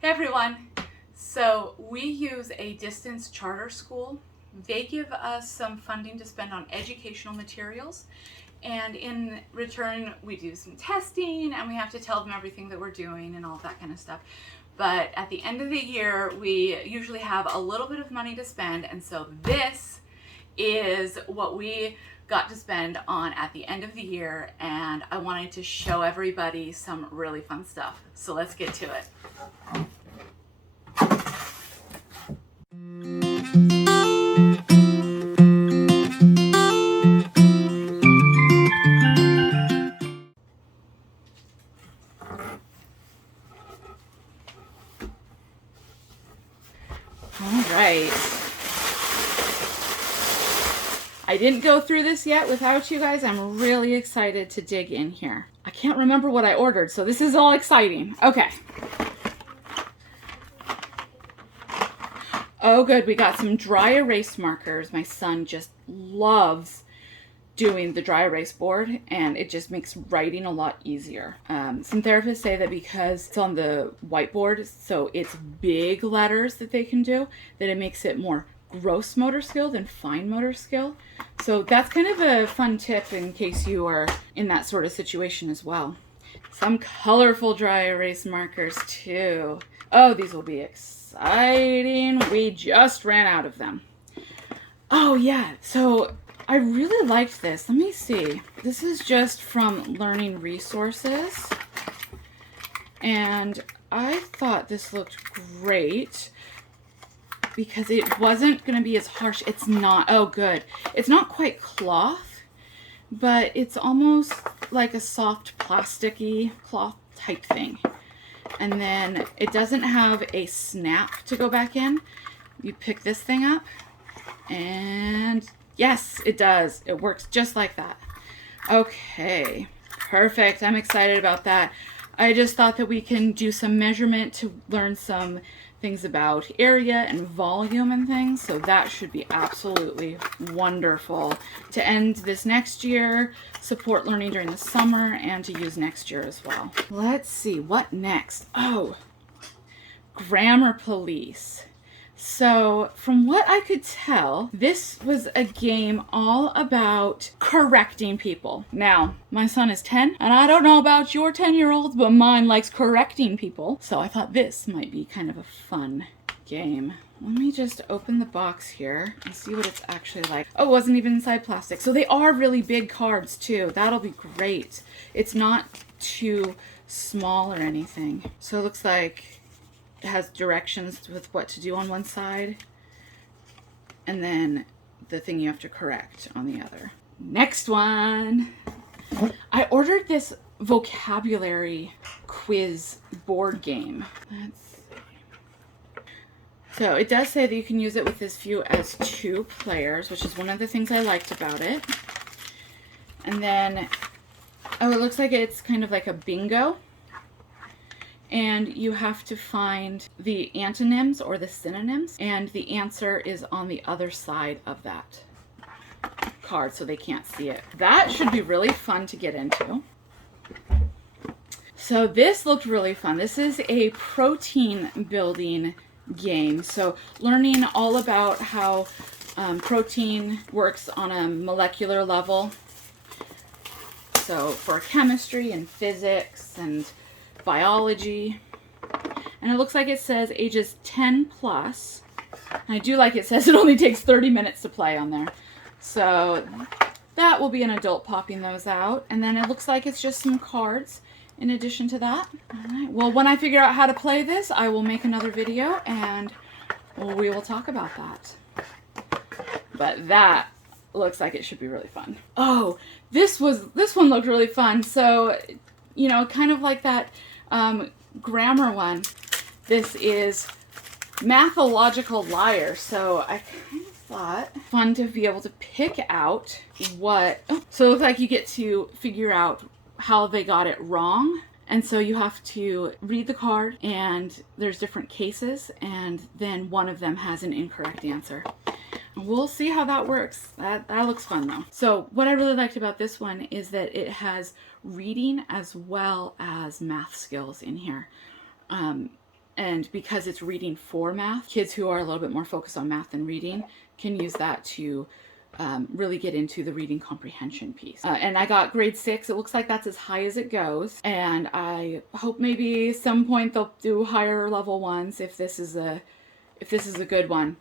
Hey everyone! So we use a distance charter school. They give us some funding to spend on educational materials, and in return we do some testing and we have to tell them everything that we're doing and all of that kind of stuff. But at the end of the year we usually have a little bit of money to spend, and so this is what we got to spend on at the end of the year, and I wanted to show everybody some really fun stuff. So let's get to it. All right. I didn't go through this yet without you guys. I'm really excited to dig in here. I can't remember what I ordered, so this is all exciting. Okay. Oh, good. We got some dry erase markers. My son just loves doing the dry erase board, and it just makes writing a lot easier. Some therapists say that because it's on the whiteboard, so it's big letters that they can do, that it makes it more gross motor skill than fine motor skill. So that's kind of a fun tip in case you are in that sort of situation as well. Some colorful dry erase markers too. Oh, these will be exciting. We just ran out of them. Oh yeah, so I really liked this. Let me see. This is just from Learning Resources, and I thought this looked great because it wasn't going to be as harsh. It's not. Oh, good. It's not quite cloth, but it's almost like a soft plasticky cloth type thing. And then it doesn't have a snap to go back in. You pick this thing up, and yes, it does. It works just like that. Okay, perfect. I'm excited about that. I just thought that we can do some measurement to learn some things about area and volume and things, so that should be absolutely wonderful to end this next year, support learning during the summer, and to use next year as well. Let's see, what next? Oh, grammar police. So from what I could tell, this was a game all about correcting people. Now, my son is 10, and I don't know about your 10-year-olds, but mine likes correcting people. So I thought this might be kind of a fun game. Let me just open the box here and see what it's actually like. Oh, it wasn't even inside plastic. So they are really big cards too. That'll be great. It's not too small or anything. So it looks like it has directions with what to do on one side, and then the thing you have to correct on the other. Next one. I ordered this vocabulary quiz board game. Let's see. So it does say that you can use it with as few as 2 players, which is one of the things I liked about it. And then, oh, it looks like it's kind of like a bingo. And you have to find the antonyms or the synonyms, and the answer is on the other side of that card, so they can't see it. That should be really fun to get into. So this looked really fun. This is a protein building game. So learning all about how protein works on a molecular level. So for chemistry and physics and biology, and it looks like it says ages 10 plus. And I do like it says it only takes 30 minutes to play on there, so that will be an adult popping those out. And then it looks like it's just some cards in addition to that. All right, well, when I figure out how to play this, I will make another video and we will talk about that. But that looks like it should be really fun. Oh, this one looked really fun. So, you know, kind of like that grammar one. This is Mathological Liar. So I kind of thought fun to be able to pick out what, so it looks like you get to figure out how they got it wrong. And so you have to read the card, and there's different cases, and then one of them has an incorrect answer. We'll see how that works. That looks fun though. So what I really liked about this one is that it has reading as well as math skills in here. And because it's reading for math, kids who are a little bit more focused on math than reading can use that to really get into the reading comprehension piece. And I got grade 6. It looks like that's as high as it goes. And I hope maybe some point they'll do higher level ones if this is a good one.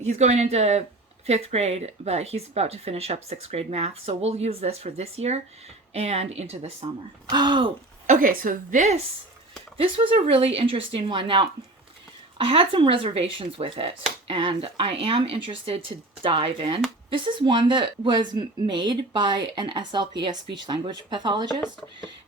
He's going into 5th grade, but he's about to finish up 6th grade math. So we'll use this for this year and into the summer. Oh, okay. So this was a really interesting one. Now, I had some reservations with it, and I am interested to dive in. This is one that was made by an SLP, a speech language pathologist.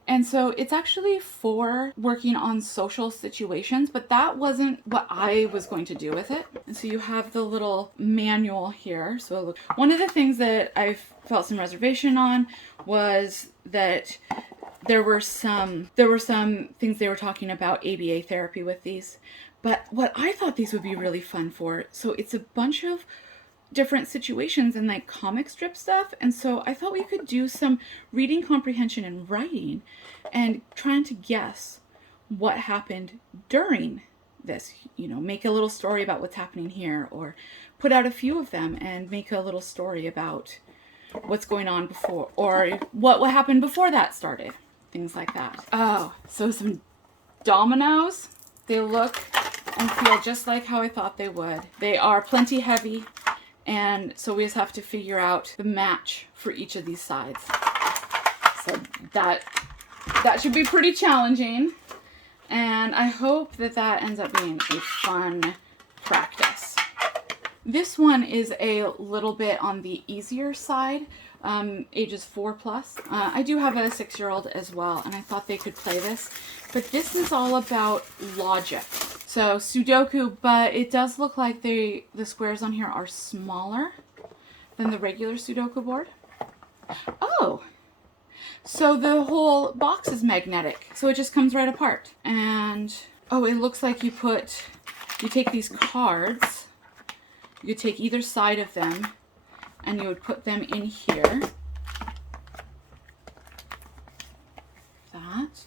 And so it's actually for working on social situations, but that wasn't what I was going to do with it. And so you have the little manual here. So one of the things that I felt some reservation on was that there were some things they were talking about ABA therapy with these. But what I thought these would be really fun for, so it's a bunch of different situations and like comic strip stuff. And so I thought we could do some reading comprehension and writing and trying to guess what happened during this, you know, make a little story about what's happening here, or put out a few of them and make a little story about what's going on before, or what happened before that started, things like that. Oh, so some dominoes. They look and feel just like how I thought they would. They are plenty heavy, and so we just have to figure out the match for each of these sides. So that should be pretty challenging, and I hope that ends up being a fun practice. This one is a little bit on the easier side, ages 4+. I do have a 6-year-old as well, and I thought they could play this. But this is all about logic. So Sudoku, but it does look like the squares on here are smaller than the regular Sudoku board. Oh, so the whole box is magnetic, so it just comes right apart. And oh, it looks like you take these cards, you could take either side of them, and you would put them in here. That.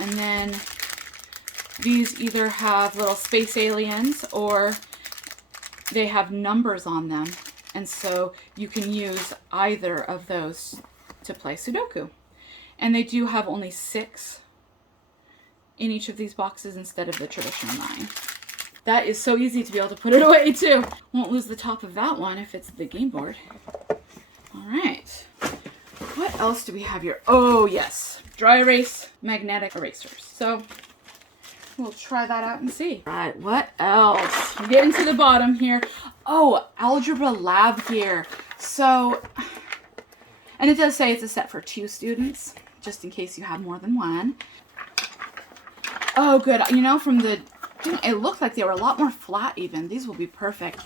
And then these either have little space aliens or they have numbers on them. And so you can use either of those to play Sudoku. And they do have only 6 in each of these boxes instead of the traditional 9. That is so easy to be able to put it away too. Won't lose the top of that one if it's the game board. All right. What else do we have here? Oh yes, dry erase magnetic erasers. So we'll try that out and see. All right, what else? We're getting to the bottom here. Oh, Algebra Lab Gear. So, and it does say it's a set for 2 students, just in case you have more than one. Oh good, you know, from the it looked like they were a lot more flat even. These will be perfect.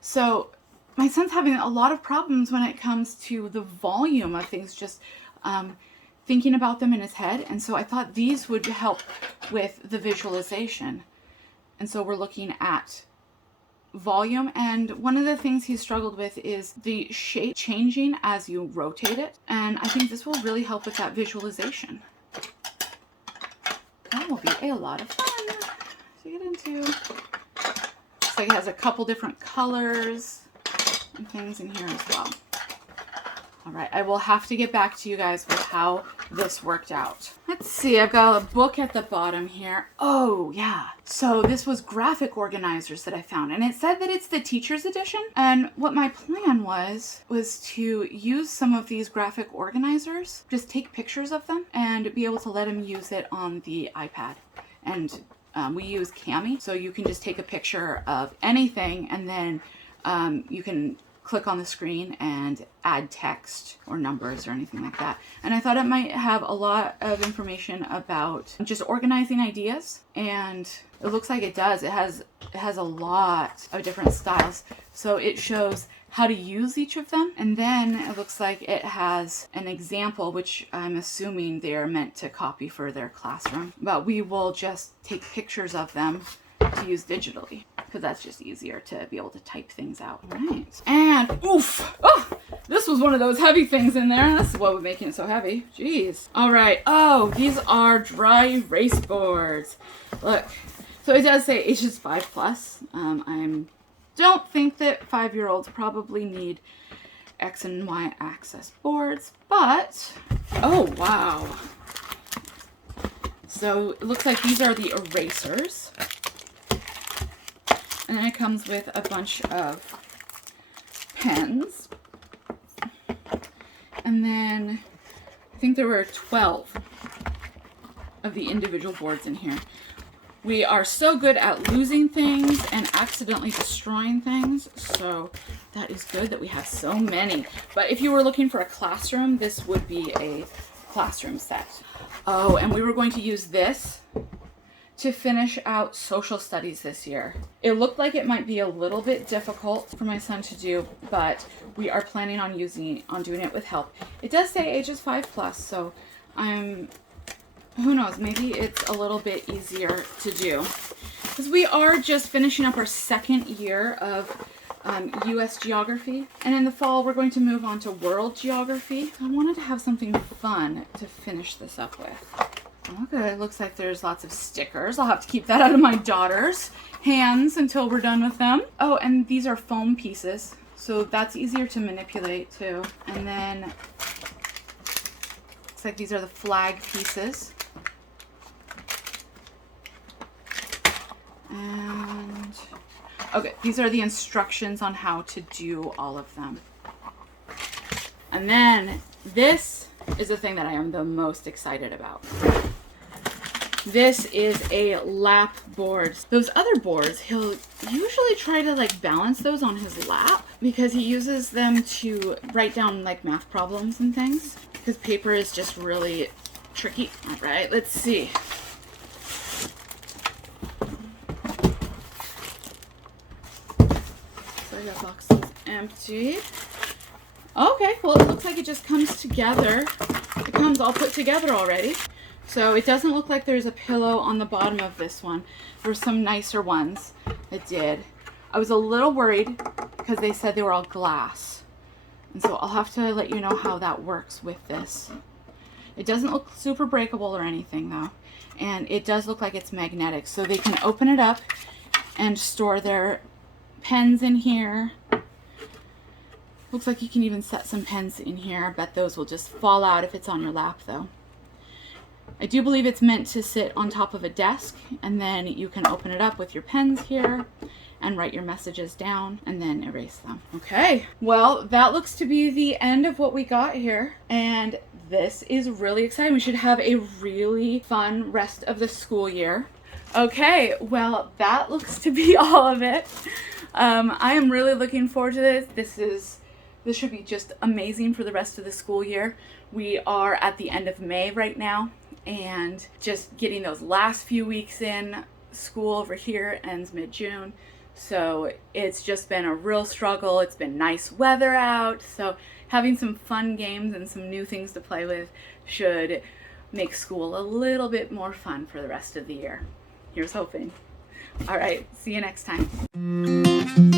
So my son's having a lot of problems when it comes to the volume of things, just thinking about them in his head. And so I thought these would help with the visualization. And so we're looking at volume. And one of the things he struggled with is the shape changing as you rotate it. And I think this will really help with that visualization. That will be a lot of fun to get into. Looks like it has a couple different colors and things in here as well. All right, I will have to get back to you guys with how this worked out. Let's see, I've got a book at the bottom here. Oh yeah, so this was graphic organizers that I found, and it said that it's the teacher's edition. And what my plan was to use some of these graphic organizers, just take pictures of them and be able to let them use it on the iPad. And we use Cami, so you can just take a picture of anything, and then you can click on the screen and add text or numbers or anything like that. And I thought it might have a lot of information about just organizing ideas, and it looks like it does. It has a lot of different styles, so it shows how to use each of them. And then it looks like it has an example, which I'm assuming they're meant to copy for their classroom, but we will just take pictures of them to use digitally. because that's just easier to be able to type things out. Right. And oof, oh, this was one of those heavy things in there. This is what was making it so heavy. Jeez. All right. Oh, these are dry erase boards. Look. So it does say ages 5+. I don't think that 5-year-olds probably need X and Y access boards, but oh wow. So it looks like these are the erasers. And then it comes with a bunch of pens. And then I think there were 12 of the individual boards in here. We are so good at losing things and accidentally destroying things, so that is good that we have so many. But if you were looking for a classroom, this would be a classroom set. Oh, and we were going to use this to finish out social studies this year. It looked like it might be a little bit difficult for my son to do, but we are planning on doing it with help. It does say ages 5+, so who knows, maybe it's a little bit easier to do. Because we are just finishing up our second year of U.S. geography. And in the fall, we're going to move on to world geography. I wanted to have something fun to finish this up with. Okay, it looks like there's lots of stickers. I'll have to keep that out of my daughter's hands until we're done with them. Oh, and these are foam pieces, so that's easier to manipulate too. And then, looks like these are the flag pieces. And, okay, these are the instructions on how to do all of them. And then this is the thing that I am the most excited about. This is a lap board. Those other boards, he'll usually try to like balance those on his lap because he uses them to write down like math problems and things because paper is just really tricky. All right, let's see. So that box is empty. Okay, well it looks like it just comes together. It comes all put together already. So it doesn't look like there's a pillow on the bottom of this one. There were some nicer ones that did. I was a little worried because they said they were all glass. And so I'll have to let you know how that works with this. It doesn't look super breakable or anything though. And it does look like it's magnetic. So they can open it up and store their pens in here. Looks like you can even set some pens in here. I bet those will just fall out if it's on your lap though. I do believe it's meant to sit on top of a desk, and then you can open it up with your pens here and write your messages down and then erase them. Okay, well, that looks to be the end of what we got here, and this is really exciting. We should have a really fun rest of the school year. Okay, well, that looks to be all of it. I am really looking forward to this. This should be just amazing for the rest of the school year. We are at the end of May right now, and just getting those last few weeks in. School over here ends mid-June, so it's just been a real struggle. It's been nice weather out, so having some fun games and some new things to play with should make school a little bit more fun for the rest of the year. Here's hoping. All right, see you next time.